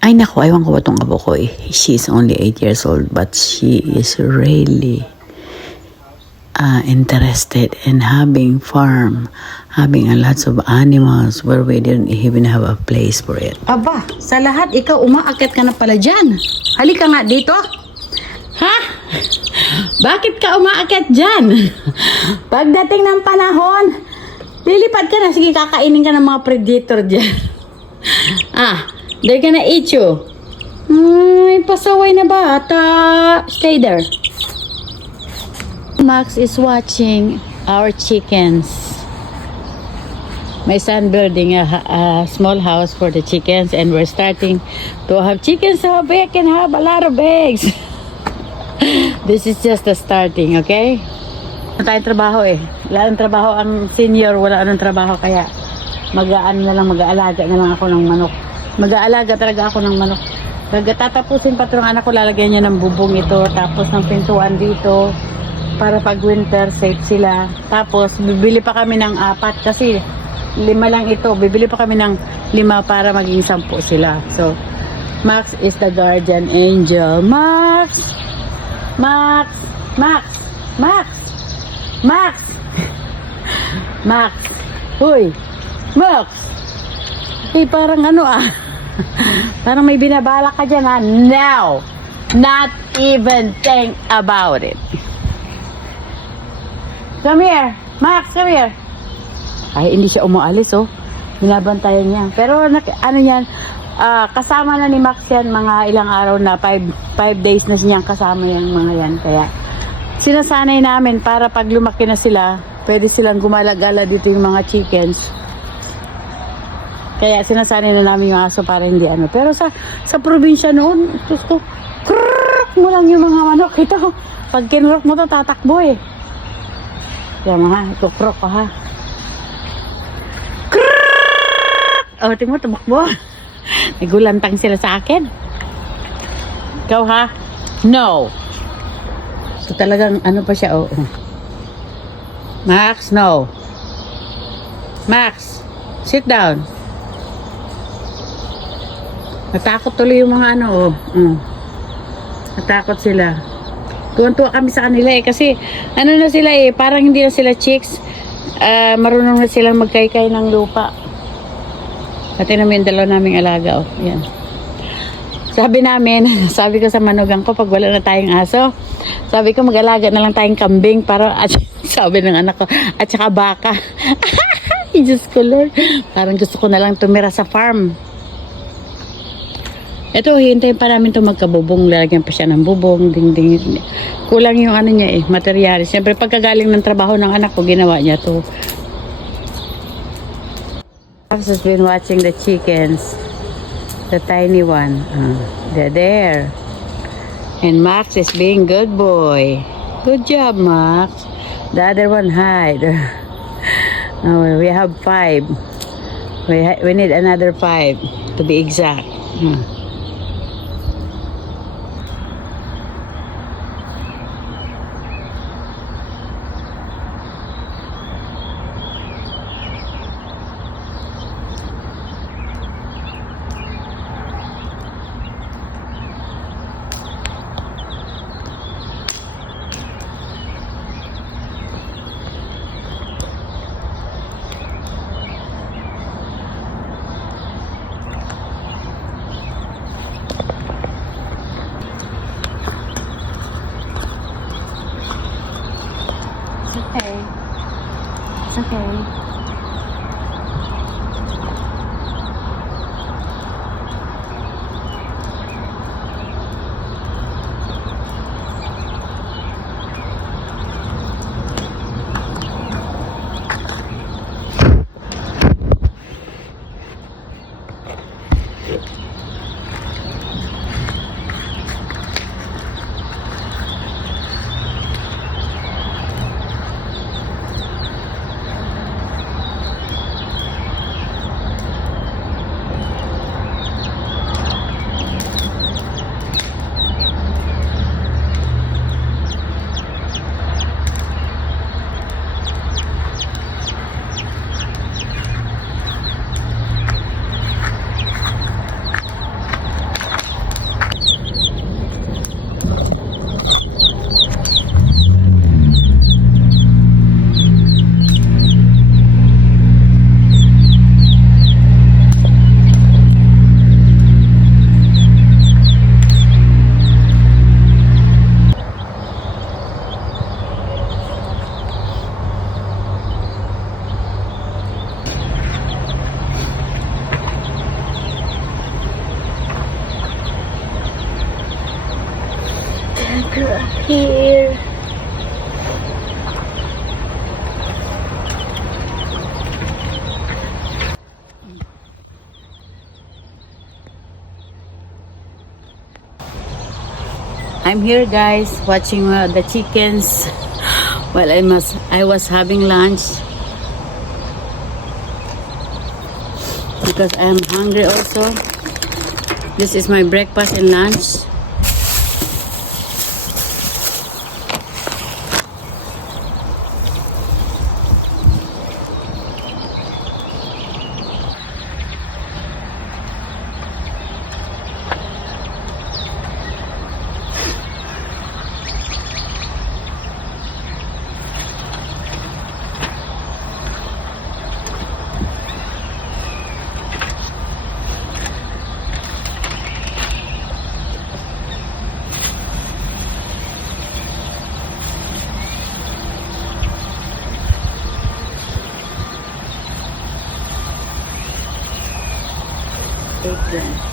Ay nako, ewan ko ba itong abo ko eh. She's only 8 years old but she is really interested in having farm, having a lots of animals where we didn't even have a place for it. Aba, sa lahat ikaw umaakyat ka na pala dyan. Halika nga dito. Ha? Bakit ka umaakyat dyan? Pagdating ng panahon, lilipad ka na. Sige, kakainin ka ng mga predator dyan. They're gonna eat you. Ay, pasaway na bata. Stay there. Max is watching our chickens. My son building a small house for the chickens and we're starting to have chickens so we can have a lot of eggs. This is just the starting, okay? Wala tayong trabaho eh. Wala ng trabaho ang senior, wala anong trabaho kaya mag-aalaga na lang ako ng manok. Mag-aalaga talaga ako ng manok. Tatapusin pa itong anak ko, lalagyan niya ng bubong ito, tapos ng pintuan dito, para pag winter, safe sila. Tapos, bibili pa kami ng 4 kasi 5 lang ito. Bibili pa kami ng 5 para maging 10 sila. So, Max is the guardian angel. Max! Max! Max! Max! Max! Max! Uy! Max! Parang parang may binabala ka dyan No! Not even think about it. Come here. Max, come here. Ay, hindi siya umaalis, oh. Binabantayan niya. Pero, yan, kasama na ni Max yan, mga ilang araw na, 5 days na siyang kasama yung mga yan. Kaya, sinasanay namin para pag lumaki na sila, pwede silang gumalagala dito yung mga chickens. Kaya, sinasanay na namin yung aso para hindi Pero sa probinsya noon, gusto, krrrk mo lang yung mga manok. Ito, pag kinrok mo to, tatakbo eh. Yan mga, ito krok ko ha. Krrrk! Tingnan mo, tumakbo. Nagulantang sila sa akin. Ikaw ha? No. So talagang pa siya, Max, no. Max, sit down. Natakot tuloy yung mga Natakot sila. Tuwan-tuwa kami sa kanila kasi na sila parang hindi na sila chicks. Marunong na silang magkaykay ng lupa. Pati namin dalawa naming alaga yan. Sabi ko sa manugang ko pag wala na tayong aso, sabi ko mag-alaga na lang tayong kambing para sabi ng anak ko at saka baka. Diyos ko Lord. Parang gusto ko na lang tumira sa farm. Ito, hintayin pa namin ito magkabubong. Lalagyan pa siya ng bubong. Ding. Kulang yung niya materyales. Siyempre, pagkagaling ng trabaho ng anak ko, ginawa niya to. Max has been watching the chickens. The tiny one. They're there. And Max is being good boy. Good job, Max. The other one hide. We have 5. We need another 5 to be exact. Okay. It's okay. here. I'm here, guys, watching the chickens while I was having lunch because I'm hungry also. This is my breakfast and lunch. Eggplant.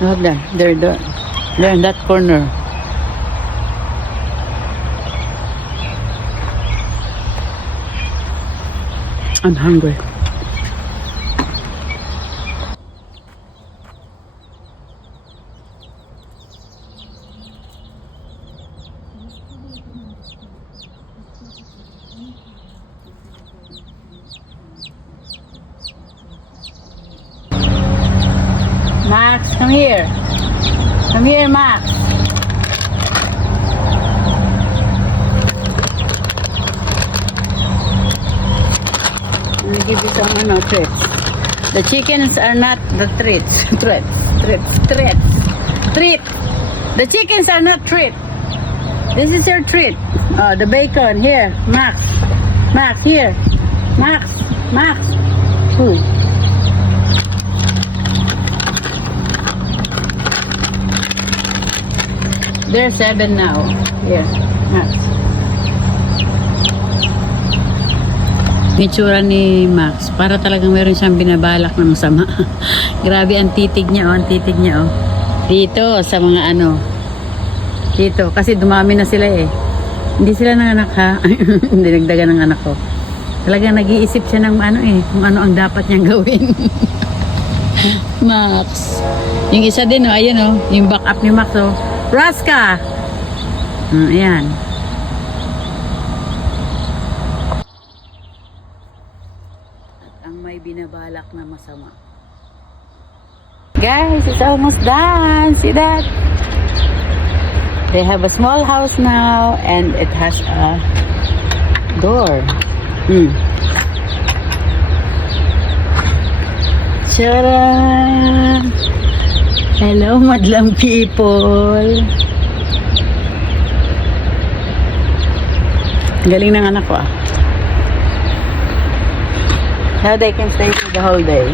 Look there, they're in that corner. I'm hungry. Max, come here. Come here, Max. Let me give you some treats. The chickens are not the treats. Treat. The chickens are not treat. This is your treat. Oh, the bacon. Here, Max. Max, here. Max. Ooh. They're 7 now. Here, Max. Itsura ni Max, para talagang meron siyang binabalak na masama. Grabe ang titig niya, oh. Dito, sa mga dito, kasi dumami na sila eh. Hindi sila nanganak ha. Hindi nagdagan ng anak ko. Talagang nag-iisip siya ng kung ano ang dapat niyang gawin. Max. Yung isa din, ayun yung back up ni Max, Raska! Ayan. At ang may binabalak na masama. Guys, it's almost done. See that? They have a small house now and it has a door. Tara! Hello, madlang people! Galing ng anak ko ah. Now they can stay for the whole day.